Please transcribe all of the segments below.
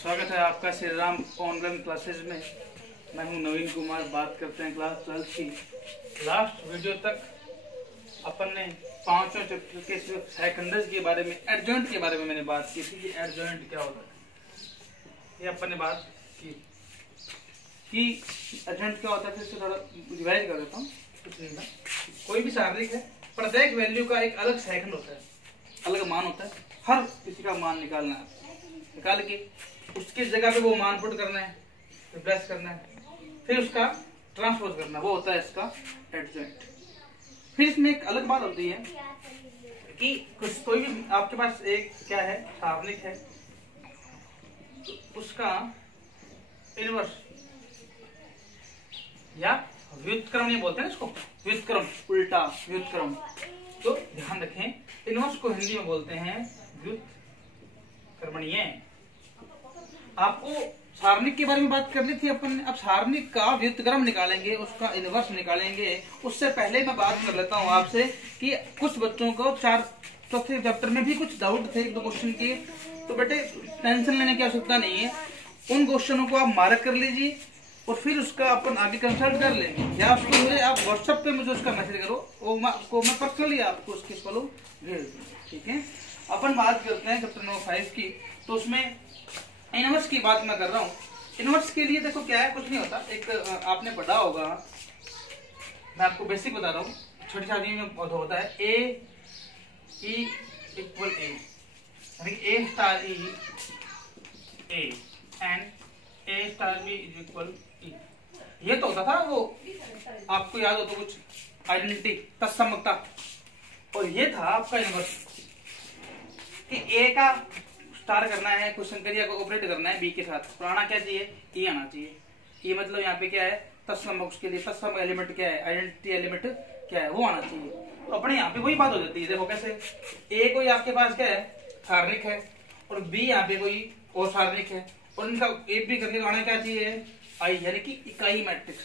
स्वागत है आपका श्री राम ऑनलाइन क्लासेज में। मैं हूं नवीन कुमार। बात करते हैं क्लास 12 की। लास्ट वीडियो तक अपन ने पांचों चैप्टर के सेकंडर्स के बारे में, एडजॉइंट के बारे में मैंने बात की थी कि एडजॉइंट क्या होता है। ये अपन ने बात की कि एडजॉइंट क्या होता है। फिर से थोड़ा रिवाइज कर देता हूँ। कुछ नहीं था, कोई भी शारीरिक है, प्रत्येक वैल्यू का एक अलग सेकंड होता है, अलग मान होता है। हर किसी का मान निकालना है, निकाल के उसकी जगह पे वो मान पुट करना है, रिप्लेस करना है, फिर उसका ट्रांसपोज करना है, वो होता है इसका एडजॉइंट। फिर इसमें एक अलग बात होती है कि कुछ कोई भी आपके पास एक क्या है, सारणिक है, तो उसका इनवर्स या व्युत्क्रम ये बोलते हैं इसको, व्युत्क्रम, उल्टा व्युत्क्रम। तो ध्यान रखें, इनवर्स को हिंदी में बोलते हैं व्युत्क्रमणीय। आपको सारणिक के बारे में बात करनी थी अपन ने। अब सारणिक का व्युत्क्रम निकालेंगे, उसका इनवर्स निकालेंगे। उससे पहले मैं बात कर लेता हूँ आपसे कि कुछ बच्चों को चौथे चैप्टर में भी कुछ डाउट थे, एक दो क्वेश्चन के। तो बेटे टेंशन लेने की आवश्यकता नहीं है, उन क्वेश्चनों को आप मार्क कर लीजिए और फिर उसका अपन आगे कंसल्ट कर लेंगे, या उसको मुझे आप व्हाट्सएप पे मुझे उसका मैसेज करो, वो मैं पर्सनली आपको उसके फॉलो भेज दूंगा। ठीक है, अपन बात करते हैं चैप्टर नंबर 5 की। तो उसमें इनवर्स की बात मैं कर रहा हूँ। इनवर्स के लिए देखो क्या है, कुछ नहीं होता। एक आपने पढ़ा होगा, मैं आपको बेसिक बता रहा हूँ, छोटी शादी में होता है ए ई इक्वल ए, यानी A star E A and A star B is equal E. ये तो होता था वो, आपको याद हो तो कुछ आइडेंटिटी, तत्समकता। और ये था आपका इनवर्स कि ए का स्टार करना है, क्वेश्चन करिए को ऑपरेट करना है बी के साथ, तो आना क्या चाहिए, ई आना चाहिए। ये मतलब यहाँ पे क्या है, तत्सम, उसके लिए तत्सम एलिमेंट क्या है, आइडेंटिटी एलिमेंट क्या है, वो आना चाहिए। तो अपने यहाँ पे वही बात हो जाती है। देखो कैसे, ए कोई आपके पास क्या है, सारणिक है, और बी यहाँ पे कोई और सारणिक है, और इनका एक भी करके आना क्या चाहिए, आई, यानी कि इकाई मैट्रिक्स।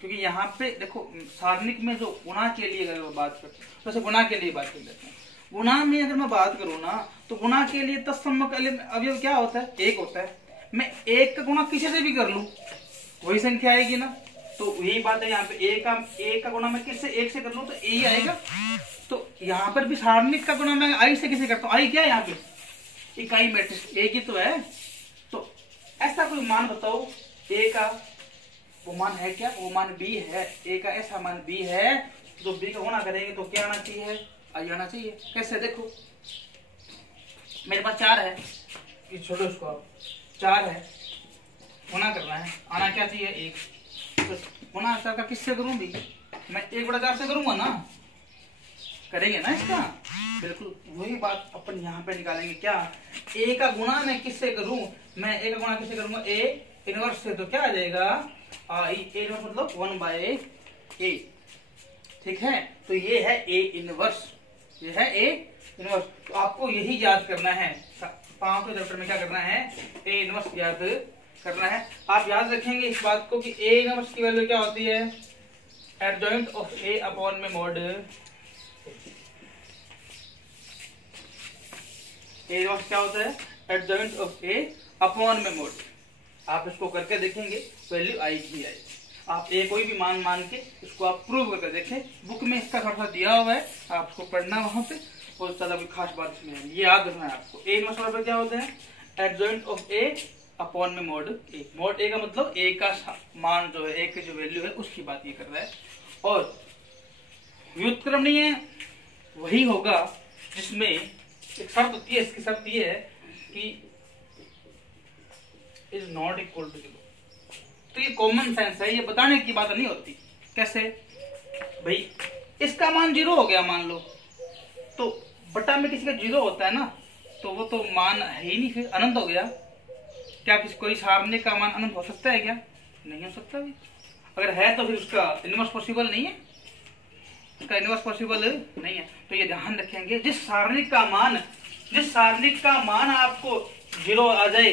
क्योंकि यहाँ पे देखो सारणिक में जो गुणा के लिए अगर बात करते हैं, वैसे गुणा के लिए बात कर लेते हैं। गुणा में अगर मैं बात करूँ ना, तो गुणा के लिए तत्समक अवयव क्या होता है, एक होता है। मैं एक का गुणा किसी से भी कर लूं वही संख्या आएगी ना। तो यही बात है यहाँ पे, एक का गुणा मैं किससे, एक से कर लूं तो ए ही आएगा। तो यहाँ पर भी सारणिक का गुणा मैं आई से किसे करता हूँ, आई क्या है यहाँ पे, इकाई मैट्रिक्स एक ही तो है। तो ऐसा कोई मान बताओ ए का, वो मान है क्या, वो मान बी है, ए का ऐसा मान बी है, जो बी का गुणा करेंगे तो क्या आना चाहिए, आई आना चाहिए। कैसे, देखो मेरे पास 4 है, ये छोड़ो उसको, आप 4 है, गुणा करना है, आना क्या चाहिए, 1। तो गुणा 4 का किससे करूं भी, मैं 1/4 से करूंगा ना, करेंगे ना इसका, बिल्कुल वही बात अपन यहाँ पे निकालेंगे। क्या, ए का गुणा मैं किससे करूं, मैं ए का गुणा किससे करूंगा, ए इनवर्स से, तो क्या आ जाएगा, आई। ए इनवर्स मतलब 1/a। ठीक है, तो ये है ए इनवर्स, ये है ए इनवर्स। तो आपको यही याद करना है, 5वें चैप्टर में क्या करना है, ए इनवर्स याद करना है। आप याद रखेंगे इस बात को कि ए इनवर्स की वैल्यू क्या होती है, एडजॉइंट ऑफ ए अपॉन में मॉड। ए इनवर्स क्या होता है, एडजॉइंट ऑफ ए अपॉन में मॉड। आप इसको करके देखेंगे, वैल्यू आएगी आएगी। आप ए कोई भी मान के इसको आप प्रूव करके देखें। बुक में इसका थोड़ा सा दिया हुआ है, आप उसको पढ़ना वहां पे, बहुत ज्यादा कोई खास बात इसमें है, ये याद रखना है आपको। ए इनवर्स बराबर क्या होते हैं, एडजॉइंट ऑफ ए अपॉन में मॉड ए। मॉड ए का मतलब ए का मान जो है, ए की जो वैल्यू है उसकी बात ये कर रहा है। और व्युत्क्रमणीय वही होगा जिसमें एक शर्त होती है, इसकी शर्त ये है कि इज नॉट इक्वल टू 0। तो ये कॉमन सेंस है, ये बताने की बात नहीं होती। कैसे भाई, इसका मान 0 हो गया मान लो, तो बटा में किसी का 0 होता है ना, तो वो तो मान है ही नहीं, फिर अनंत हो गया। क्या किसी कोई सारणिक का मान अनंत हो सकता है क्या, नहीं हो सकता भी। अगर है तो फिर उसका इनवर्स पॉसिबल नहीं है, उसका इनवर्स पॉसिबल नहीं है। तो ये ध्यान रखेंगे, जिस सारणिक का मान आपको 0 आ जाए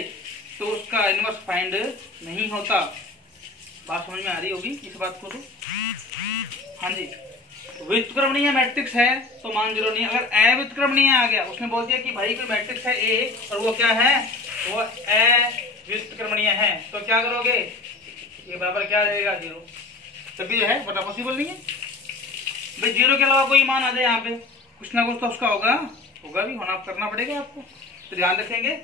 तो उसका इनवर्स फाइंड नहीं होता। बात समझ में आ रही होगी इस बात को तो, हाँ जी। व्युत्क्रमणीय मैट्रिक्स है तो मान 0 नहीं। अगर अव्युत्क्रमणीय आ गया, उसने बोल दिया कि भाई कोई मैट्रिक्स है ए और वो क्या है वो अव्युत्क्रमणीय है तो क्या करोगे, ये बराबर क्या रहेगा 0, तभी जो है पता पॉसिबल नहीं है भाई। 0 के अलावा कोई मान आ जाए यहाँ पे, कुछ ना कुछ तो उसका होगा भी होना, करना पड़ेगा आपको। तो ध्यान रखेंगे,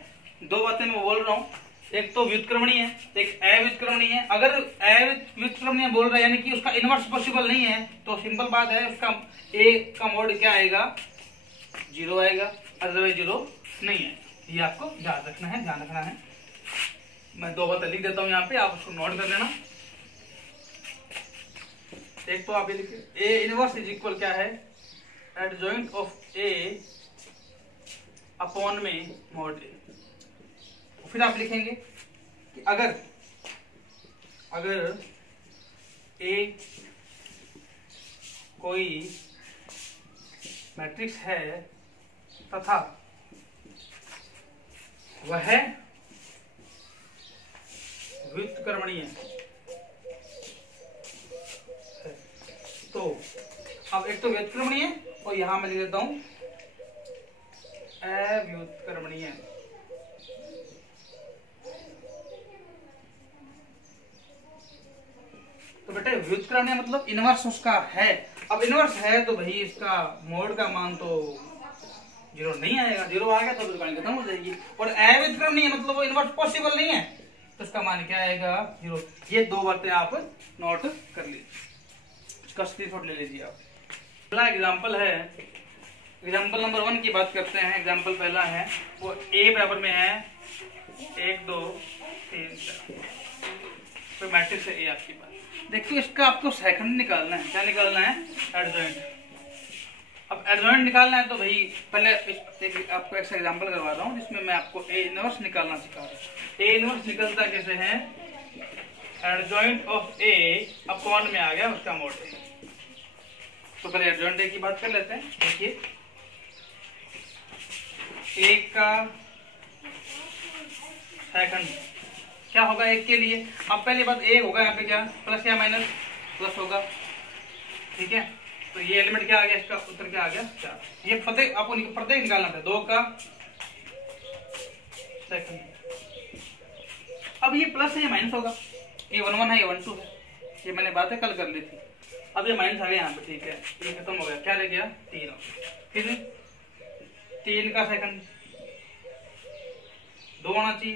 दो बातें मैं बोल रहा हूँ, एक तो व्युत्क्रमणीय है, एक अव्युत्क्रमणीय है। अगर अव्युत्क्रमणीय बोल रहे हैं यानी कि उसका इनवर्स पॉसिबल नहीं है तो सिंपल बात है, उसका ए का मोड क्या आएगा 0 आएगा, अदरवाइज 0 नहीं है। ये आपको याद रखना है, ध्यान रखना है। मैं दो बातें लिख देता हूँ यहाँ पे, आप उसको नोट कर लेना। एक तो आप ये लिखिए, ए इनवर्स इज इक्वल क्या है, एडजॉइंट ऑफ ए अपॉन में मॉड ए। फिर आप लिखेंगे कि अगर ए कोई मैट्रिक्स है तथा वह व्युत्क्रमणीय है, तो अब एक तो व्युत्क्रमणीय और यहां मैं लिख देता हूं अव्युत्क्रमणीय। तो बेटे व्युत्क्रमणीय मतलब इनवर्स उसका है। अब इनवर्स है तो भाई इसका मोड का मान तो 0 नहीं आएगा, 0 आ गया तो फिर कहानी खत्म हो जाएगी। और अव्युत्क्रमणीय मतलब वो इनवर्स पॉसिबल नहीं है तो इसका मान क्या आएगा 0। ये दो बातें आप नोट कर लीजिए, इसका स्क्रीनशॉट ले लीजिए आप। पहला एग्जांपल है, एग्जांपल नंबर 1 की बात करते हैं। एग्जांपल पहला है वो ए बराबर में है 1 2 3 4, तो मैट्रिक्स है ए आपकी बात। देखिए इसका आपको सेकंड निकालना है, क्या निकालना है, एडजॉइंट। अब एडजॉइंट निकालना है तो भाई पहले आपको एक एग्जांपल करवा रहा हूँ जिसमें मैं आपको ए इनवर्स निकालना सिखा रहा हूँ। ए इनवर्स निकलता कैसे है, एडजॉइंट ऑफ ए अपॉन में आ गया उसका मोड। तो पहले एडजॉइंट ए की बात कर लेते हैं। देखिए एक का सेकंड क्या होगा एक के लिए, अब पहली बात एक होगा यहाँ पे क्या प्लस या माइनस, प्लस होगा, ठीक है। तो ये एलिमेंट क्या आ गया, इसका उत्तर क्या आ गया 4। ये प्रत्येक आपको प्रत्येक निकालना था, 2 का सेकंड। अब ये प्लस है या माइनस होगा, ये 1 1 है ये 1 2 है, ये मैंने बातें कल कर ली थी। अब ये माइनस आ गया यहाँ पे, ठीक है, ये खत्म हो गया, क्या रह गया 3। फिर 3 का सेकंड 2 आना चाहिए,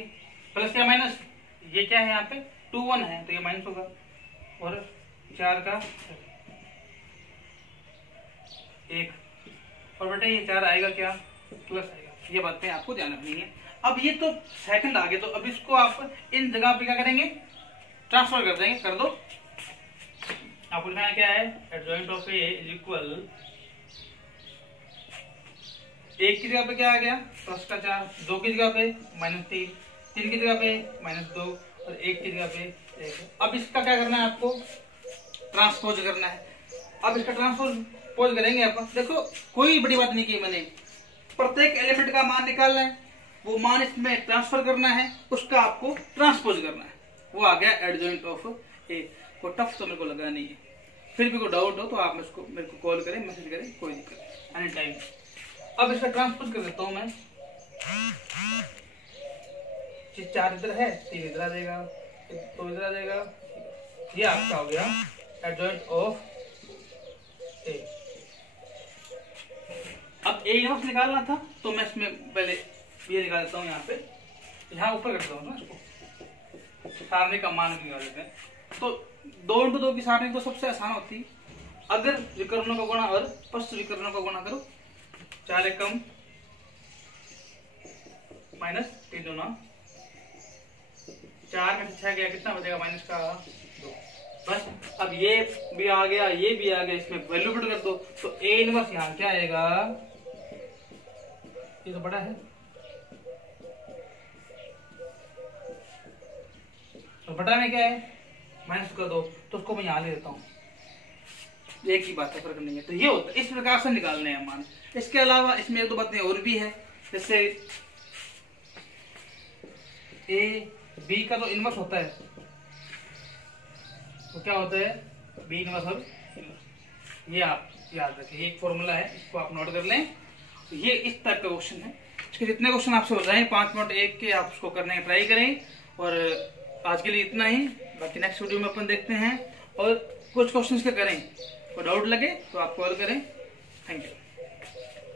प्लस या माइनस, ये क्या है यहाँ पे 2 1 है तो ये माइनस होगा। और 4 का 1, और बेटा ये 4 आएगा क्या प्लस आएगा। ये बातें आपको ध्यान रखनी है। अब ये तो सेकंड आ गए, तो अब इसको आप इन जगह पे क्या करेंगे, ट्रांसफर कर देंगे, कर दो। आपको लिखना क्या है, adjoint of A is equal, 1 की जगह पे क्या आ गया प्लस का 4, 2 की जगह पे -3, 3 की जगह पे -2 और 1 की जगह पे 1। अब इसका क्या करना है, आपको ट्रांसपोज करना है। अब इसका ट्रांसपोज करेंगे अपन, देखो कोई बड़ी बात नहीं की मैंने, प्रत्येक एलिमेंट का मान निकालना है, वो मान इसमें ट्रांसफर करना है, उसका आपको ट्रांसपोज करना है, वो आ गया एडजॉइंट ऑफ ए। को टफ तो मेरे को लगा नहीं है, फिर भी कोई डाउट हो तो आप मेरे को कॉल करें, मैसेज करें, कोई दिक्कत एनी टाइम। अब इसका ट्रांसपोज कर देता हूं मैं, 4 इधर है 3 इधर आ जाएगा, 2 इधर आ जाएगा, ये आपका हो गया एडजॉइंट ऑफ ए। अब ए इनवर्स निकालना था तो मैं इसमें पहले ये निकाल देता हूँ, यहाँ पे यहाँ ऊपर करता हूँ ना, इसको सारणी का मान निकाल देते हैं। तो 2 × 2 की सारणी तो सबसे आसान होती है, अगर विकर्णों का गुणा और पश्च विकर्णों का गुणा करो, 4 एकम -3 2 9, 4 में से 6 गया, कितना बचेगा माइनस का 2। बस अब ये भी आ गया, ये भी आ गया, इसमें वैल्यू पुट कर दो। तो ए इनवर्स यहाँ क्या आएगा, ये तो बड़ा है, तो बटा में क्या है माइनस कर दो, तो उसको मैं यहाँ ले देता हूँ, एक ही बात है, फर्क नहीं है। तो ये होता है, इस प्रकार से निकालने हैं मान। इसके अलावा इसमें 1 2 बातें और भी है, जैसे ए बी का तो इनवर्स होता है, तो क्या होता है बी इनवर्स और इनवर्स, ये आप याद रखें, ये एक फॉर्मूला है, इसको आप नोट कर लें। तो ये इस टाइप का क्वेश्चन है, इसके जितने क्वेश्चन आपसे हो जाए 5 मिनट एक के आप उसको करने की ट्राई करें। और आज के लिए इतना ही, बाकी नेक्स्ट वीडियो में अपन देखते हैं। और कुछ क्वेश्चन के करें, कोई डाउट लगे तो आप कॉल करें। Thank you.